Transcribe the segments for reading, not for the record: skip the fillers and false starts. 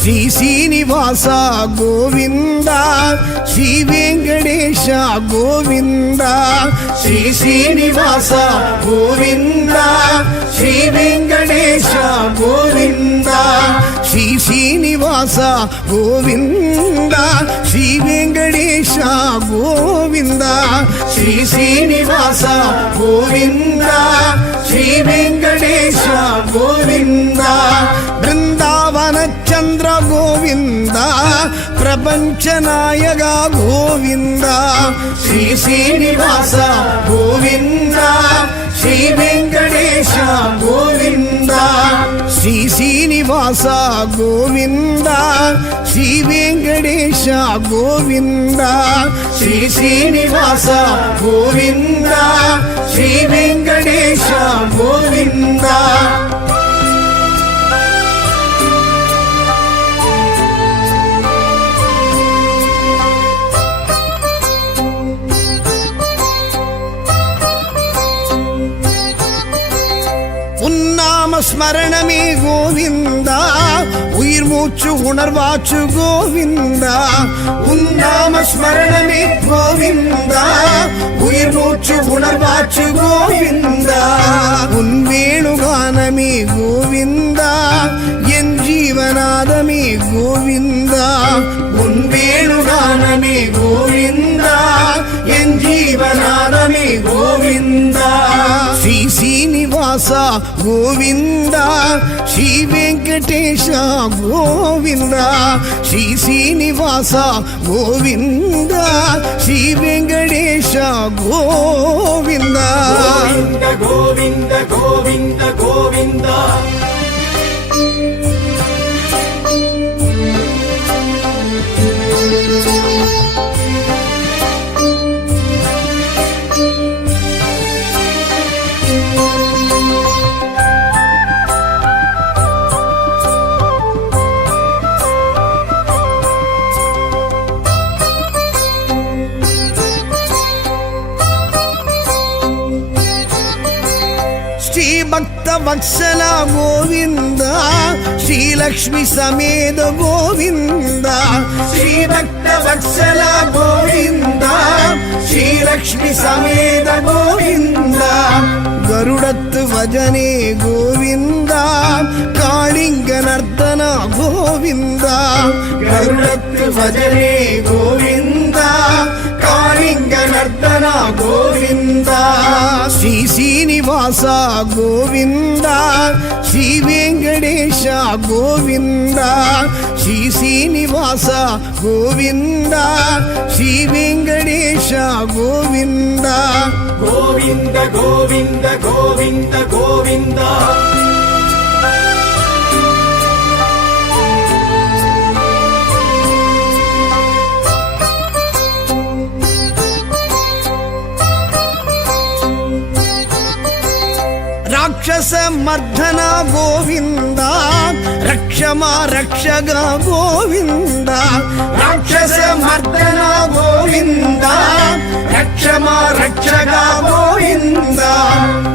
శ్రీ శ్రీనివాస గోవింద శ్రీ వెంకటేశ గోవింద శ్రీ శ్రీనివాస గోవింద శ్రీ వెంకటేశ గోవింద శ్రీ శ్రీనివాస గోవింద శ్రీ వెంకటేశ గోవింద శ్రీ శ్రీనివాస గోవింద శ్రీ వెంకటేశ గోవింద బృందావన చంద్ర గోవింద ప్రపంచ నాయక గోవింద శ్రీ శ్రీనివాస గోవింద శ్రీ వెంకటేశ గోవింద శ్రీ శ్రీనివాస గోవింద శ్రీ వెంకటేశ గోవింద శ్రీ శ్రీనివాస గోవింద శ్రీ వెంకటేశ గోవింద ஸ்மரணமே கோவிந்தா உயிர் மூச்சு உணர்வாச்சு கோவிந்தா உன்னாம ஸ்மரணமே கோவிந்தா உயிர் மூச்சு உணர்வாச்சு கோவிந்தா உன் வேணுகானமே கோவிந்தா என் ஜீவநாதமே கோவிந்தா உன் வேணுகானமே கோவிந்தா என் ஜீவநாதமே கோவிந்தா ஸ்ரீ శ్రీనివాస గోవింద శ్రీ వెంకటేశ గోవింద శ్రీ శ్రీనివాస గోవింద శ్రీ వెంకటేశ గోవింద గోవింద గోవింద గోవింద భక్త వత్సల గోవింద శ్రీలక్ష్మి సమేత గోవింద శ్రీ భక్త వత్సల గోవింద శ్రీలక్ష్మి సమేత గోవింద గరుడత్ వజనే గోవింద కాళింగ నర్తన గోవింద గరుడత్ వజనే గోవింద కాళింగ నర్తన గోవింద శ్రీ శ్రీనివాస గోవింద శ్రీ వెంకటేశ గోవింద శ్రీ శ్రీనివాస గోవింద శ్రీ వెంకటేశ గోవింద గోవింద గోవింద గోవింద గోవింద రాక్షస మర్దన గోవింద రక్షమా రక్షగ గోవింద రాక్షస మర్దన గోవింద రక్షమా రక్షగ గోవింద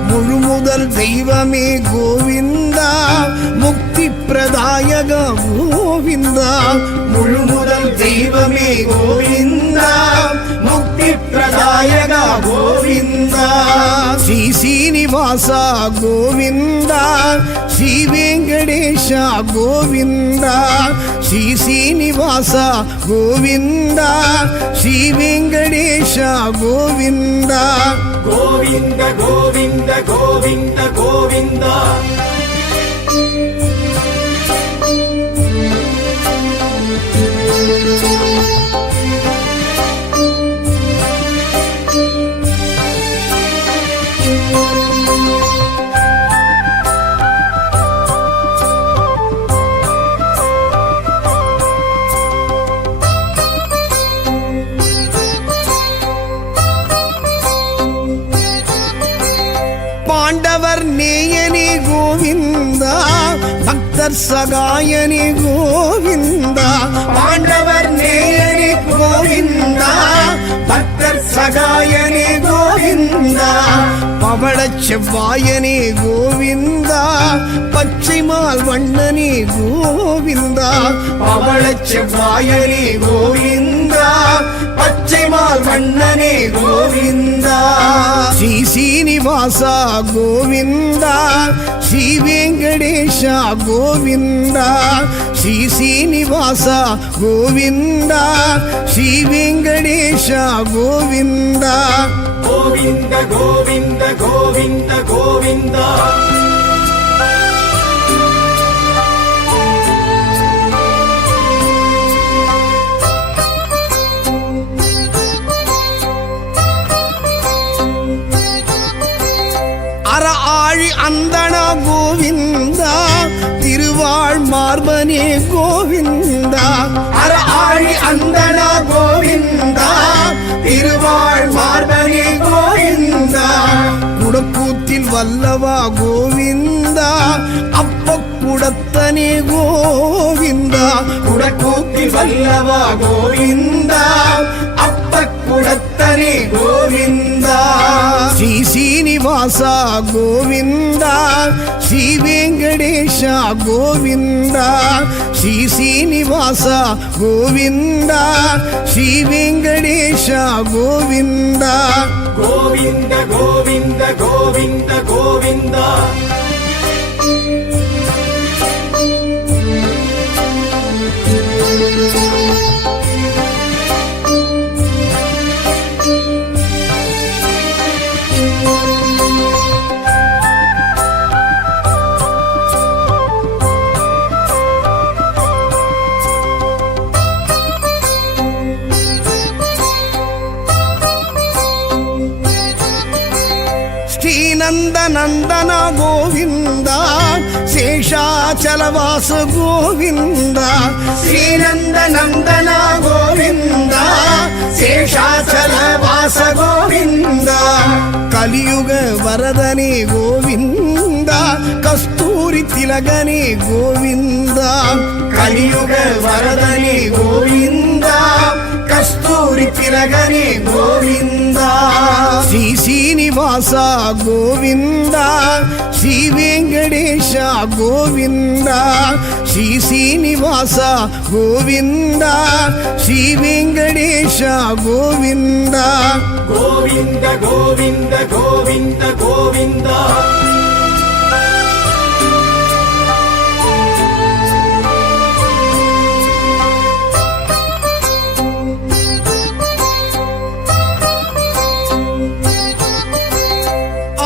முழுமுதல் தெய்வமே கோவிந்த முக்தி பிரதாயக கோவிந்த முழுமுதல் தெய்வமே கோவிந்த முக்தி பிரதாயக கோவிந்த ஸ்ரீ శ్రీనివాస గోవింద శ్రీ వెంకటేశ గోవింద శ్రీ శ్రీనివాస గోవింద శ్రీ వెంకటేశ గోవింద గోవింద గోవింద గోవింద గోవింద பாண்டவர் நேயனே கோவிந்தா பக்தர் சகாயனே கோவிந்தா பாண்டவர் நேயனே கோவிந்தா பக்தர் சகாயனே கோவிந்தா பவள பவளச் செவ்வாயனே கோவிந்தா பச்சைமால் வண்ணனே கோவிந்தா பவளச் செவ்வாயனே கோவிந்தா பச்சைமால் வண்ணனே கோவிந்தா ஸ்ரீ சீனிவாசா கோவிந்தா ஸ்ரீ வெங்கடேஷா கோவிந்தா ஸ்ரீ சீனிவாசா கோவிந்தா ஸ்ரீ வெங்கடேஷா கோவிந்தா கோவிந்த கோவிந்த கோவிந்த கோவிந்தா அற ஆழி அந்தனா கோவிந்தா திருவாழ் மார்பனே கோவிந்தா அற ஆழி அந்தனா கோவிந்தா திருவாழ் மார்பனே கோவிந்தா குடக்கூத்தில் வல்லவா கோவிந்தா அப்ப குடத்தனே கோவிந்தா குடக்கூத்தில் வல்லவா கோவிந்தா அப்ப குடத்தனே கோவிந்தா ஸ்ரீ சீனிவாசா கோவிந்தா ஸ்ரீ வெங்கடேஷா கோவிந்தா ஸ்ரீ சீனிவாசா கோவிந்தா ஸ்ரீ வெங்கடேஷா கோவிந்தா கோவிந்த கோவிந்த கோவிந்த கோவிந்தா ஸ்ரீநந்த நந்தனா கோவிந்தா சேஷாச்சலவாச கோவிந்தா ஸ்ரீநந்த நந்தனா கோவிந்தா சேஷாச்சலவாச கோவிந்தா கலியுக வரதனே கோவிந்தா கஸ்தூரி திலகனே கோவிந்தா கலியுக வரதனே கோவிந்தா கஸ்தூரி திலகனே கோவிந்தா ஸ்ரீ சீனிவாசா கோவிந்தா ஸ்ரீ வெங்கடேஷா கோவிந்தா ஸ்ரீ சீனிவாசா கோவிந்தா ஸ்ரீ வெங்கடேஷா கோவிந்தா கோவிந்த கோவிந்த கோவிந்த கோவிந்தா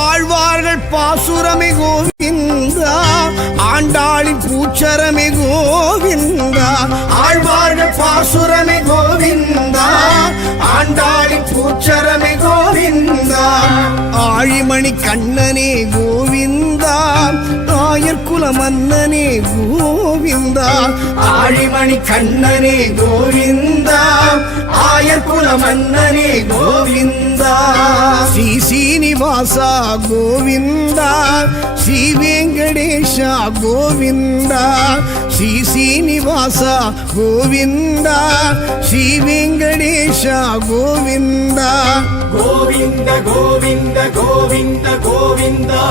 ஆழ்வார்கள் பாசுரமே கோவிந்தா ஆண்டாளின் பூச்சரமே கோவிந்தா ஆழ்வார்கள் பாசுரமே கோவிந்தா ஆண்டாளின் பூச்சரமே கோவிந்தா ஆழிமணி கண்ணனே கோவிந்தா ஆயர் குல மன்னனே கோவிந்தா ஆழிமணி கண்ணனே கோவிந்தா ஆயர் குல மன்னனே கோவிந்தா ஸ்ரீ சீனிவாசா கோவிந்தா ஸ்ரீ வெங்கடேஷா கோவிந்தா ஸ்ரீ சீனிவாசா கோவிந்தா ஸ்ரீ வெங்கடேஷா கோவிந்தா கோவிந்த கோவிந்த கோவிந்த கோவிந்தா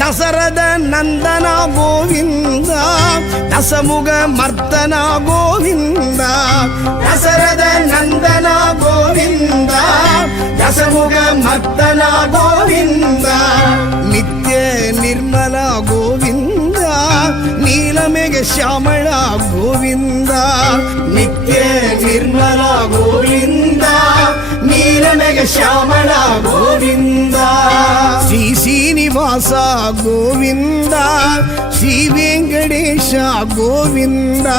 தசரத நந்தனா கோவிந்தா தசமுக மர்த்தனா கோவிந்தா தசரத நந்தனா கோவிந்தா தசமுக மர்த்தனா கோவிந்தா நித்ய நிர்மலா கோவிந்தா நீலமேக ಶ್ಯಾಮಳಾ கோவிந்தா நித்ய நிர்மலா கோவிந்தா நீலமேக ಶ್ಯಾಮಳಾ கோவிந்தா ஸ்ரீ சீனிவாசா கோவிந்தா ஸ்ரீ வெங்கடேஷா கோவிந்தா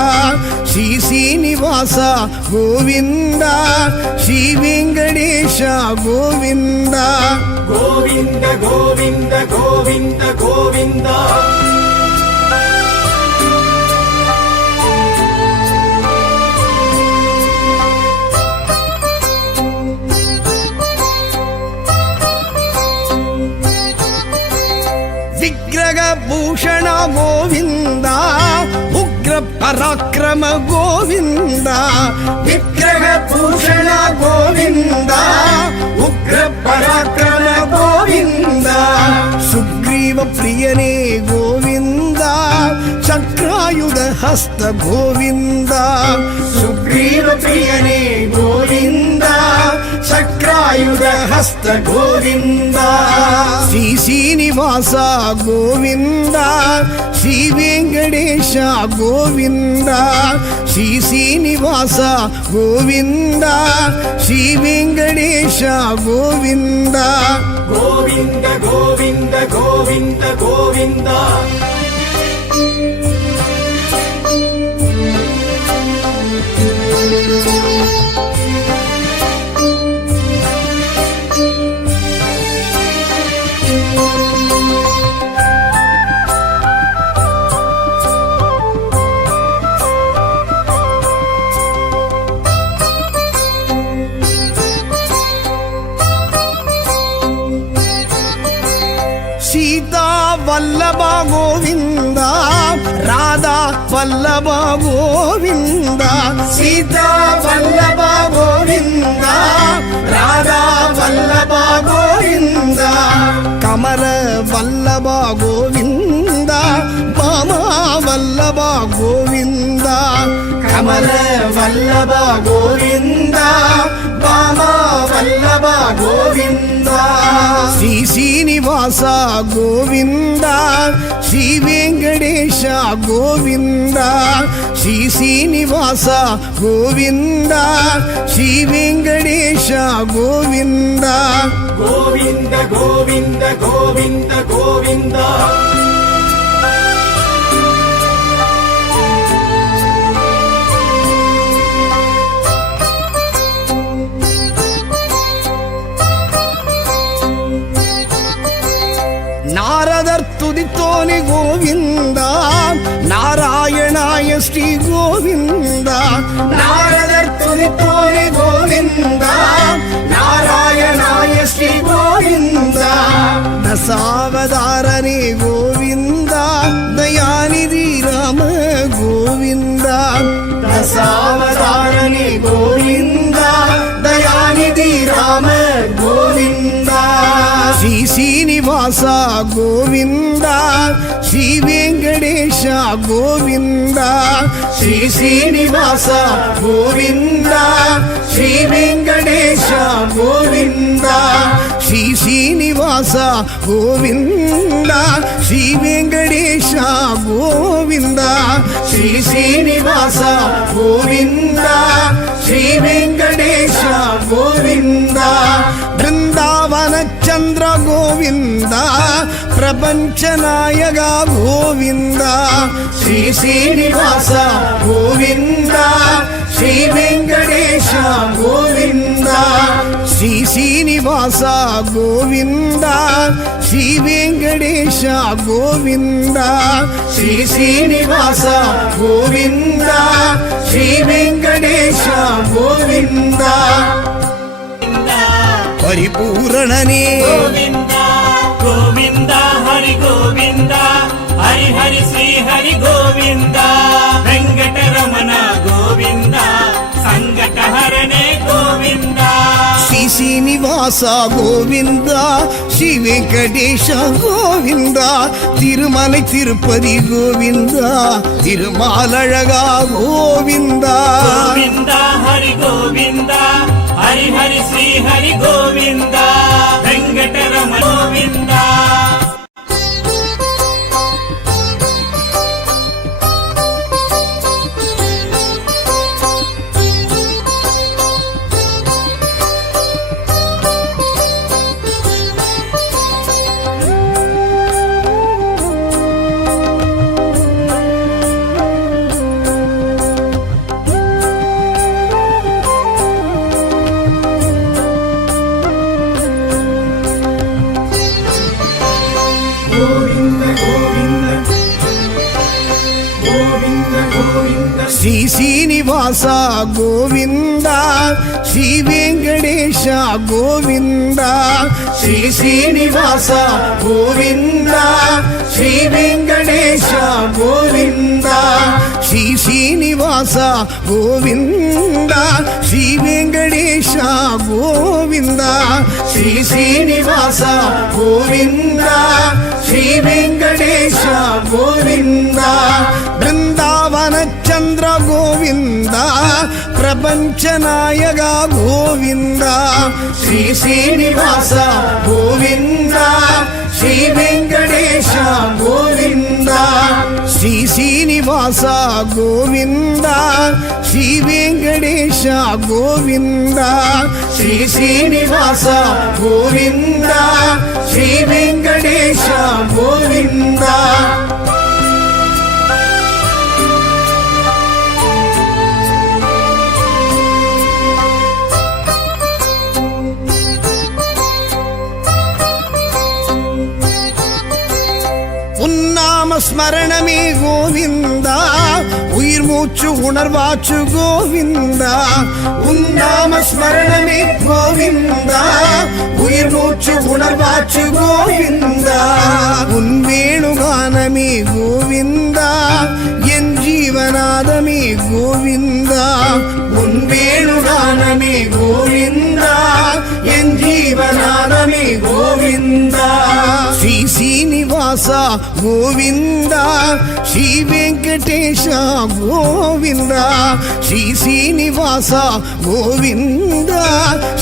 ஸ்ரீ சீனிவாசா கோவிந்தா ஸ்ரீ வெங்கடேஷா கோவிந்தா கோவிந்த கோவிந்த கோவிந்த கோவிந்தா ಭೂಷಣ ಗೋವಿಂದ ಉಗ್ರ ಪರಾಕ್ರಮ ಗೋವಿಂದ ವಿಗ್ರಹ ಭೂಷಣ ಗೋವಿಂದ ಉಗ್ರ ಪರಾಕ್ರಮ ಗೋವಿಂದ ಸುಗ್ರೀವ ಪ್ರಿಯನೇ ಗೋವಿಂದ ಚಕ್ರಾಯುಧ ಹಸ್ತ ಗೋವಿಂದ ಸುಗ್ರೀವ ಪ್ರಿಯನೇ ಗೋವಿಂದ ಚಕ್ರಾಯುಧ ಹಸ್ತ ಗೋವಿಂದ ಶ್ರೀ ಶ್ರೀನಿವಾಸ ಗೋವಿಂದ ಶ್ರೀ ವೆಂಕಟೇಶ ಗೋವಿಂದ ಶ್ರೀ ಶ್ರೀನಿವಾಸ ಗೋವಿಂದ ಶ್ರೀ ವೆಂಕಟೇಶ ಗೋವಿಂದ ಗೋವಿಂದ ಗೋವಿಂದ ಗೋವಿಂದ ಗೋವಿಂದ ಸೀತಾ ವಲ್ಲಭ ಗೋವಿಂದ ರಾಧಾ ವಲ್ಲಭ ಗೋವಿಂದ ಸೀತಾ ವಲ್ಲಭ ಗೋವಿಂದ ರಾಧಾ ವಲ್ಲಭ ಗೋವಿಂದ ಕಮಲ ವಲ್ಲಭ ಗೋವಿಂದ ಬಾಮ ವಲ್ಲಭ ಗೋವಿಂದ ಕಮಲ ವಲ್ಲಭ ಗೋವಿಂದ ಬಾಮ ವಲ್ಲಭ ಗೋವಿಂದ ಶ್ರೀ ಶ್ರೀನಿವಾಸ ಗೋವಿಂದ ಶ್ರೀ ವೆಂಕಟೇಶ ಗೋವಿಂದ ಶ್ರೀ ಶ್ರೀನಿವಾಸ ಗೋವಿಂದ ಶ್ರೀ ವೆಂಕಟೇಶ ಗೋವಿಂದ ಗೋವಿಂದ ಗೋವಿಂದ ಗೋವಿಂದ ಗೋವಿಂದ நாரதர் துதித்தோனி கோவிந்த நாராயணாய ஸ்ரீ கோவிந்த நாரதர் துதித்தோனி கோவிந்த நாராயணாய ஸ்ரீ கோவிந்த தசாவதாரனே கோவிந்த தயாநிதி ராம கோவிந்த தசாவதாரனே கோவிந்த தயாநிதி ராம கோவிந்த ಶ್ರೀ ಶ್ರೀನಿವಾಸ ಗೋವಿಂದ ಶ್ರೀ ವೆಂಕಟೇಶ ಗೋವಿಂದ ಶ್ರೀ ಶ್ರೀನಿವಾಸ ಗೋವಿಂದ ಶ್ರೀ ವೆಂಕಟೇಶ ಗೋವಿಂದ ಶ್ರೀ ಶ್ರೀನಿವಾಸ ಗೋವಿಂದ ಶ್ರೀ ವೆಂಕಟೇಶ ಗೋವಿಂದ ಶ್ರೀ ಶ್ರೀನಿವಾಸ ಗೋವಿಂದ ಶ್ರೀ ವೆಂಕಟೇಶ ಗೋವಿಂದ ಬೃಂದಾವನ ಚಂದ್ರ ಗೋವಿಂದ ಪ್ರಪಂಚ ನಾಯಕ ಗೋವಿಂದ ಶ್ರೀ ಶ್ರೀನಿವಾಸ ಗೋವಿಂದ ಶ್ರೀ ವೆಂಕಟೇಶ ಗೋವಿಂದ ಶ್ರೀ ಶ್ರೀನಿವಾಸ ಗೋವಿಂದ ಶ್ರೀ ವೆಂಕಟೇಶ ಗೋವಿಂದ ಶ್ರೀ ಶ್ರೀನಿವಾಸ ಗೋವಿಂದ ಶ್ರೀ ವೆಂಕಟೇಶ ಗೋವಿಂದ ಪರಿಪೂರಣನೇ ಗೋವಿಂದ ಗೋವಿಂದ ಹರಿ ಗೋವಿಂದ ಹರಿ ಹರಿ ಶ್ರೀ ಹರಿ ಗೋವಿಂದ ವೆಂಕಟರಮಣ ಗೋವಿಂದ ಸಂಕಟಹರನೇ ಗೋವಿಂದ ಶ್ರೀ ಶ್ರೀನಿವಾಸ ಗೋವಿಂದ ಶ್ರೀ ವೆಂಕಟೇಶ ಗೋವಿಂದ திருமலை திருப்பதி கோவிந்த திருமாலழகா கோவிந்த ಗೋವಿಂದ ಹರಿ ಗೋವಿಂದ ಹರಿ ಹರಿ ಶ್ರೀ ಹರಿ ಗೋವಿಂದ ವೆಂಕಟರಮಣ ಗೋವಿಂದ ಶ್ರೀ ಶ್ರೀನಿವಾಸ శ్రీనివాస గోవింద శ్రీ వెంకటేశ గోవింద శ్రీ శ్రీనివాస గోవింద శ్రీ వెంకటేశ గోవింద శ్రీ శ్రీనివాస గోవింద శ్రీ వెంకటేశ గోవింద శ్రీ శ్రీనివాస గోవింద శ్రీ వెంకటేశ గోవింద బృందావన చంద్ర గోవింద ప్రపంచ నాయక గోవింద శ్రీ శ్రీనివాస గోవింద శ్రీ వెంకటేశ గోవింద శ్రీ శ్రీనివాస గోవింద శ్రీ వెంకటేశ గోవింద శ్రీ శ్రీనివాస గోవింద శ్రీ వెంకటేశ గోవింద உன்னாம ஸ்மரணமே கோவிந்தா உயிர் மூச்சு உணர்வாச்சு கோவிந்தா உன்னாம ஸ்மரணமே கோவிந்தா உயிர் மூச்சு உணர்வாச்சு கோவிந்தா உன் வேணுகானமே கோவிந்தா என் ஜீவநாதமே கோவிந்தா உன் வேணுகானமே கோவிந்தா என் ஜீவநாதமே கோவிந்தா ஸ்ரீ శ్రీనివాస గోవింద శ్రీ వెంకటేశ గోవింద శ్రీ శ్రీనివాస గోవింద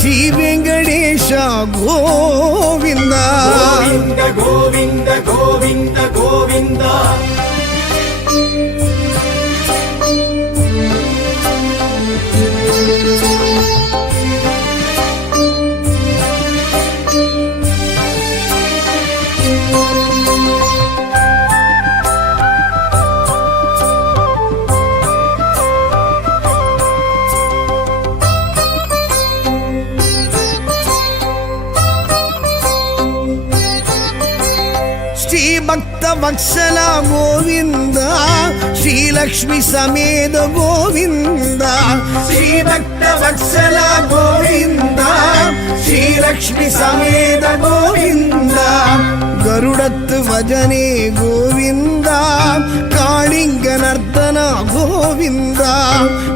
శ్రీ వెంకటేశ గోవింద గోవింద గోవింద గోవింద గోవింద శ్రీ భక్త వత్సల గోవింద శ్రీ లక్ష్మి సమేత గోవింద శ్రీ భక్త వత్సల గోవింద శ్రీ లక్ష్మి సమేత గోవింద గరుడత్ వజనే గోవింద కాళింగ నర్తన గోవింద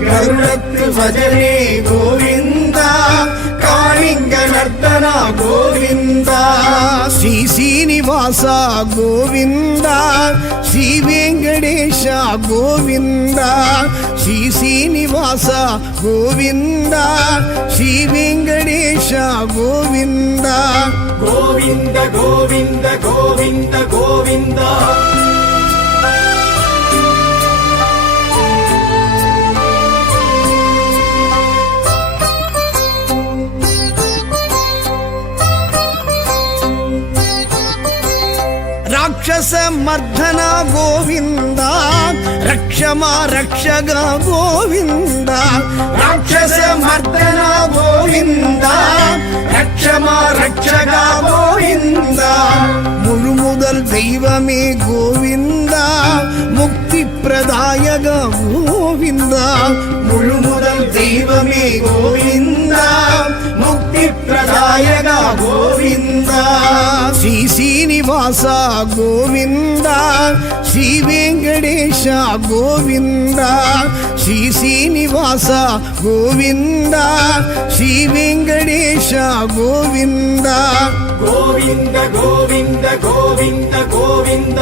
గరుడత్ వజనే గోవింద కాళింగ నర్తన గోవింద శ్రీ శ్రీనివాస గోవింద శ్రీ వెంకటేశ గోవింద శ్రీ శ్రీనివాస గోవింద శ్రీ వెంకటేశ గోవింద గోవింద గోవింద గోవింద గోవింద రాక్షస మర్దన గోవింద రక్షమా రక్షగ గోవింద రాక్షస మర్దన గోవింద రక్షమా రక్షగ గోవింద முழுமுதல் தெய்வமே கோவிந்தா முக்தி பிரதாயக கோவிந்தா முழுமுதல் தெய்வமே கோவிந்தா முக்தி பிரதாயக கோவிந்தா ஸ்ரீ శ్రీనివాస గోవింద శ్రీ వెంకటేశ గోవింద శ్రీ శ్రీనివాస గోవింద శ్రీ వెంకటేశ గోవింద గోవింద గోవింద గోవింద గోవింద